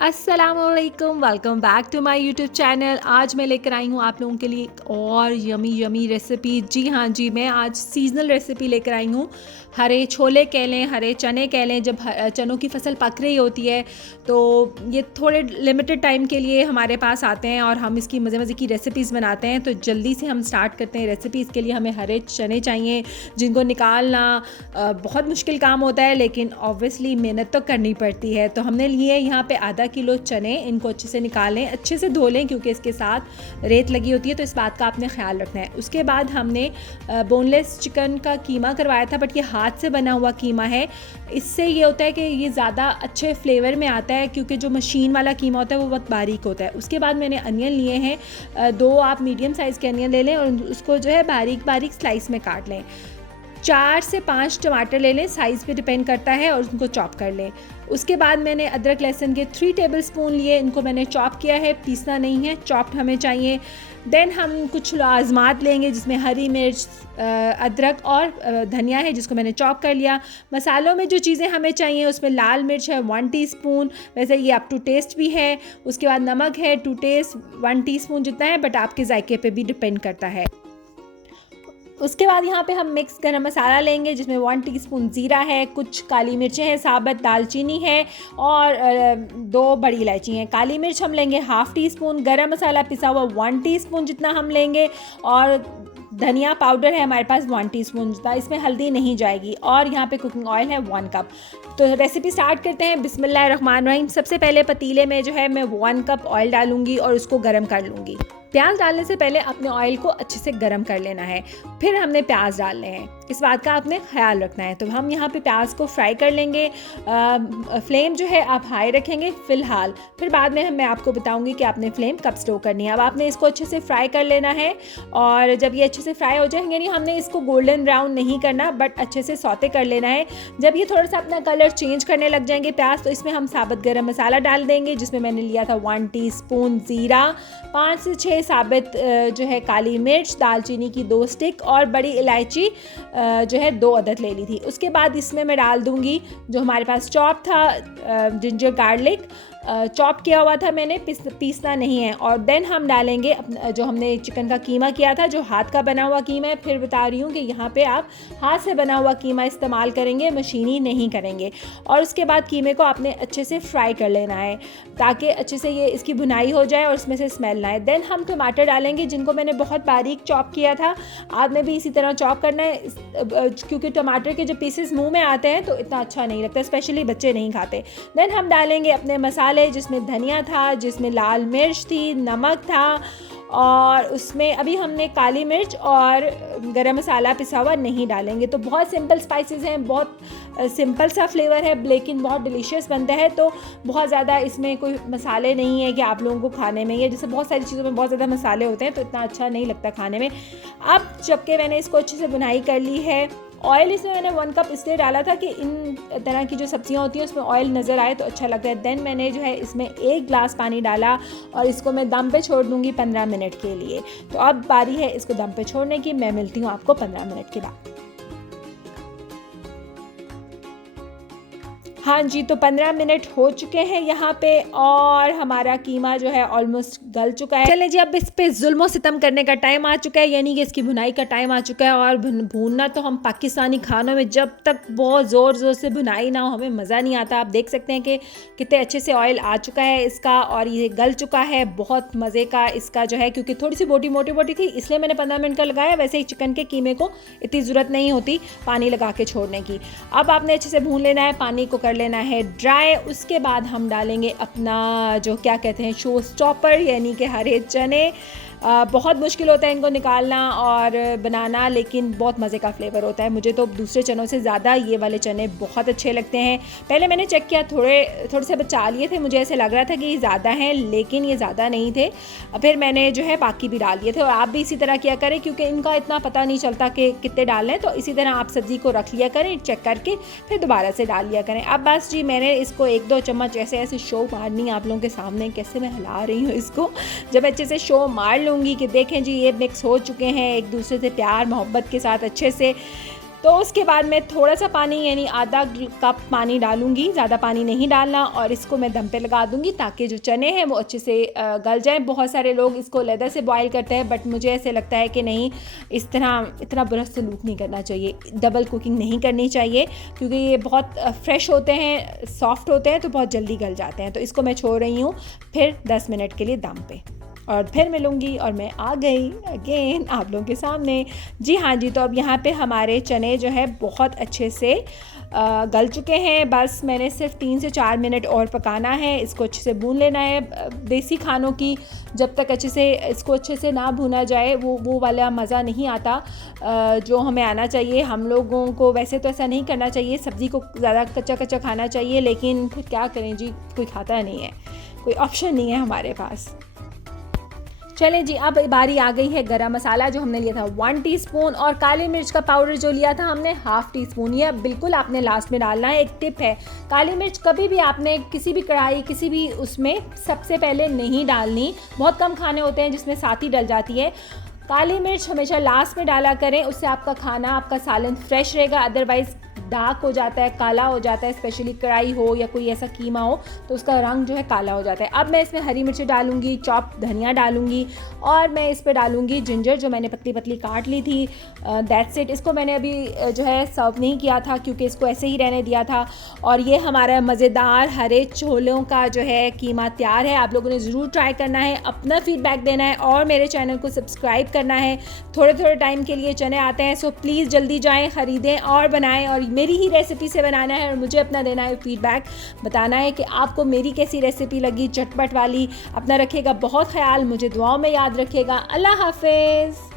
अस्सलामुअलैकुम, welcome back to my YouTube channel. आज मैं लेकर आई हूँ आप लोगों के लिए एक और यमी यमी रेसिपी। जी हाँ जी, मैं आज सीजनल रेसिपी लेकर आई हूँ। हरे छोले कह लें, हरे चने कह लें। जब चनों की फसल पक रही होती है तो ये थोड़े लिमिटेड टाइम के लिए हमारे पास आते हैं और हम इसकी मज़े मज़े की रेसिपीज़ बनाते हैं। तो जल्दी से हम स्टार्ट करते हैं रेसिपी। इसके लिए हमें हरे चने चाहिए, जिनको निकालना बहुत मुश्किल काम होता है, लेकिन ऑब्वियसली मेहनत तो करनी पड़ती है। तो हमने लिए यहाँ पे आधा किलो चने। इनको अच्छे से निकालें, अच्छे से धो लें, क्योंकि इसके साथ रेत लगी होती है, तो इस बात का आपने ख्याल रखना है। उसके बाद हमने बोनलेस चिकन का कीमा करवाया था, बट ये हाथ से बना हुआ कीमा है। इससे ये होता है कि ये ज़्यादा अच्छे फ्लेवर में आता है, क्योंकि जो मशीन वाला कीमा होता है वो बहुत बारीक होता है। उसके बाद मैंने अनियन लिए हैं, 2 आप मीडियम साइज़ के अनियन ले लें और उसको जो है बारीक बारीक स्लाइस में काट लें। 4 से 5 टमाटर ले लें, साइज़ पे डिपेंड करता है, और उनको चॉप कर लें। उसके बाद मैंने अदरक लहसुन के 3 टेबलस्पून लिए। इनको मैंने चॉप किया है, पीसना नहीं है, चॉप्ड हमें चाहिए। देन हम कुछ लाजमात लेंगे, जिसमें हरी मिर्च, अदरक और धनिया है, जिसको मैंने चॉप कर लिया। मसालों में जो चीज़ें हमें चाहिए उसमें लाल मिर्च है 1 टीस्पून, वैसे ये अप टू टेस्ट भी है। उसके बाद नमक है टू टेस्ट, 1 टीस्पून जितना है, बट आपके जायके पे भी डिपेंड करता है। उसके बाद यहाँ पे हम मिक्स गरम मसाला लेंगे, जिसमें 1 टीस्पून ज़ीरा है, कुछ काली मिर्चें हैं साबुत, दालचीनी है और 2 बड़ी इलायची हैं। काली मिर्च हम लेंगे 1/2 टीस्पून, गरम मसाला पिसा हुआ 1 टीस्पून जितना हम लेंगे, और धनिया पाउडर है हमारे पास 1 टीस्पून जितना। इसमें हल्दी नहीं जाएगी। और यहाँ पे कुकिंग ऑयल है 1 कप। तो रेसिपी स्टार्ट करते हैं। बिस्मिल्लाहिर्रहमानिर्रहीम। सबसे पहले पतीले में जो है मैं 1 कप ऑयल डालूंगी और उसको गर्म कर लूँगी। प्याज डालने से पहले अपने ऑयल को अच्छे से गर्म कर लेना है, फिर हमने प्याज डालने हैं। इस बात का आपने ख्याल रखना है। तो हम यहाँ पे प्याज को फ्राई कर लेंगे। फ्लेम जो है आप हाई रखेंगे फ़िलहाल, फिर बाद में मैं आपको बताऊंगी कि आपने फ्लेम कब स्लो करनी है। अब आपने इसको अच्छे से फ्राई कर लेना है, और जब ये अच्छे से फ्राई हो जाएंगे, यानी हमने इसको गोल्डन ब्राउन नहीं करना, बट अच्छे से सौते कर लेना है। जब ये थोड़ा सा अपना कलर चेंज करने लग जाएंगे प्याज, तो इसमें हम साबुत गरम मसाला डाल देंगे, जिसमें मैंने लिया था 1 टीस्पून ज़ीरा, 5 से 6 साबुत जो है काली मिर्च, दालचीनी की 2 स्टिक और बड़ी इलायची जो है 2 अदद ले ली थी। उसके बाद इसमें मैं डाल दूंगी जो हमारे पास चॉप था, जिंजर गार्लिक चॉप किया हुआ था मैंने, पीसना नहीं है। और देन हम डालेंगे अपना जो हमने चिकन का कीमा किया था, जो हाथ का बना हुआ कीमा है। फिर बता रही हूँ कि यहाँ पे आप हाथ से बना हुआ कीमा इस्तेमाल करेंगे, मशीनी नहीं करेंगे। और उसके बाद कीमे को आपने अच्छे से फ्राई कर लेना है, ताकि अच्छे से ये इसकी भुनाई हो जाए और इसमें से स्मेल ना आए। देन हम टमाटर डालेंगे, जिनको मैंने बहुत बारीक चॉप किया था। आपने भी इसी तरह चॉप करना है, क्योंकि टमाटर के जो पीसेस मुँह में आते हैं तो इतना अच्छा नहीं लगता, स्पेशली बच्चे नहीं खाते। देन हम डालेंगे अपने मसाले, जिसमें धनिया था, जिसमें लाल मिर्च थी, नमक था, और उसमें अभी हमने काली मिर्च और गरम मसाला पिसा हुआ नहीं डालेंगे। तो बहुत सिंपल स्पाइसेस हैं, बहुत सिंपल सा फ्लेवर है, लेकिन बहुत डिलीशियस बनता है। तो बहुत ज़्यादा इसमें कोई मसाले नहीं है कि आप लोगों को खाने में, या जैसे बहुत सारी चीज़ों में बहुत ज़्यादा मसाले होते हैं तो इतना अच्छा नहीं लगता खाने में। अब जबकि मैंने इसको अच्छे से बुनाई कर ली है, ऑयल इसमें मैंने 1 कप इसलिए डाला था कि इन तरह की जो सब्जियां होती हैं उसमें ऑयल नज़र आए तो अच्छा लगता है। देन मैंने जो है इसमें 1 गिलास पानी डाला और इसको मैं दम पे छोड़ दूंगी 15 मिनट के लिए। तो अब बारी है इसको दम पे छोड़ने की। मैं मिलती हूँ आपको 15 मिनट के बाद। हाँ जी, तो 15 मिनट हो चुके हैं यहाँ पे, और हमारा कीमा जो है ऑलमोस्ट गल चुका है। चलें जी, अब इस पे जुल्म सितम करने का टाइम आ चुका है, यानी कि इसकी भुनाई का टाइम आ चुका है। और भूनना तो हम पाकिस्तानी खानों में जब तक बहुत ज़ोर ज़ोर से भुनाई ना हो, हमें मज़ा नहीं आता। आप देख सकते हैं कि कितने अच्छे से ऑयल आ चुका है इसका, और ये गल चुका है। बहुत मज़े का इसका जो है, क्योंकि थोड़ी सी मोटी मोटी थी, इसलिए मैंने 15 मिनट का लगाया। वैसे ही चिकन के कीमे को इतनी ज़रूरत नहीं होती पानी लगा के छोड़ने की। अब आपने अच्छे से भून लेना है, पानी को कर लेना है ड्राई। उसके बाद हम डालेंगे अपना जो क्या कहते हैं शो स्टॉपर, यानी कि हरे चने। बहुत मुश्किल होता है इनको निकालना और बनाना, लेकिन बहुत मज़े का फ्लेवर होता है। मुझे तो दूसरे चनों से ज़्यादा ये वाले चने बहुत अच्छे लगते हैं। पहले मैंने चेक किया, थोड़े से बचा लिए थे, मुझे ऐसे लग रहा था कि ये ज़्यादा हैं, लेकिन ये ज़्यादा नहीं थे। फिर मैंने जो है बाकी भी डाल दिए थे। और आप भी इसी तरह किया करें, क्योंकि इनका इतना पता नहीं चलता कि कितने डालने हैं। तो इसी तरह आप सब्ज़ी को रख लिया करें, चेक करके फिर दोबारा से डाल लिया करें। अब बस जी, मैंने इसको 1-2 चम्मच ऐसे शो मारनी है आप लोगों के सामने, कैसे मैं हिला रही हूँ इसको। जब अच्छे से शो मार लूँगी कि देखें जी ये मिक्स हो चुके हैं एक दूसरे से प्यार मोहब्बत के साथ अच्छे से, तो उसके बाद मैं थोड़ा सा पानी यानी आधा कप पानी डालूंगी, ज़्यादा पानी नहीं डालना, और इसको मैं दम पे लगा दूंगी ताकि जो चने हैं वो अच्छे से गल जाएं। बहुत सारे लोग इसको लेदर से बॉईल करते हैं, बट मुझे ऐसे लगता है कि नहीं, इस तरह इतना बुरा सलूक नहीं करना चाहिए, डबल कुकिंग नहीं करनी चाहिए, क्योंकि ये बहुत फ्रेश होते हैं, सॉफ्ट होते हैं, तो बहुत जल्दी गल जाते हैं। तो इसको मैं छोड़ रही हूँ फिर 10 मिनट के लिए दम पे, और फिर मिलूँगी। और मैं आ गई अगेन आप लोगों के सामने। जी हाँ जी, तो अब यहाँ पे हमारे चने जो है बहुत अच्छे से गल चुके हैं। बस मैंने सिर्फ 3 से 4 मिनट और पकाना है, इसको अच्छे से भून लेना है। देसी खानों की जब तक इसको अच्छे से ना भूना जाए वो वाला मज़ा नहीं आता जो हमें आना चाहिए। हम लोगों को वैसे तो ऐसा नहीं करना चाहिए, सब्ज़ी को ज़्यादा कच्चा कच्चा खाना चाहिए, लेकिन फिर क्या करें जी, कोई खाता नहीं है, कोई ऑप्शन नहीं है हमारे पास। चलें जी, अब बारी आ गई है गरम मसाला जो हमने लिया था 1 टीस्पून, और काली मिर्च का पाउडर जो लिया था हमने 1/2 टीस्पून। ये बिल्कुल आपने लास्ट में डालना है। एक टिप है, काली मिर्च कभी भी आपने किसी भी कढ़ाई, किसी भी उसमें सबसे पहले नहीं डालनी। बहुत कम खाने होते हैं जिसमें साथ ही डल जाती है। काली मिर्च हमेशा लास्ट में डाला करें, उससे आपका खाना, आपका सालन फ्रेश रहेगा। अदरवाइज़ डार्क हो जाता है, काला हो जाता है, स्पेशली कढ़ाई हो या कोई ऐसा कीमा हो तो उसका रंग जो है काला हो जाता है। अब मैं इसमें हरी मिर्ची डालूंगी, चॉप धनिया डालूंगी, और मैं इस पर डालूंगी जिंजर जो मैंने पतली पतली काट ली थी। That's it. इसको मैंने अभी जो है सर्व नहीं किया था क्योंकि इसको ऐसे ही रहने दिया था। और ये हमारा मज़ेदार हरे छोलों का जो है कीमा तैयार है। आप लोगों ने ज़रूर ट्राई करना है, अपना फीडबैक देना है, और मेरे चैनल को सब्सक्राइब करना है। थोड़े थोड़े टाइम के लिए चने आते हैं, सो प्लीज़ जल्दी जाएँ, ख़रीदें और बनाएं, और मेरी ही रेसिपी से बनाना है और मुझे अपना देना है फीडबैक, बताना है कि आपको मेरी कैसी रेसिपी लगी, चटपट वाली। अपना रखिएगा बहुत ख्याल, मुझे दुआओं में याद रखिएगा। अल्लाह हाफिज़।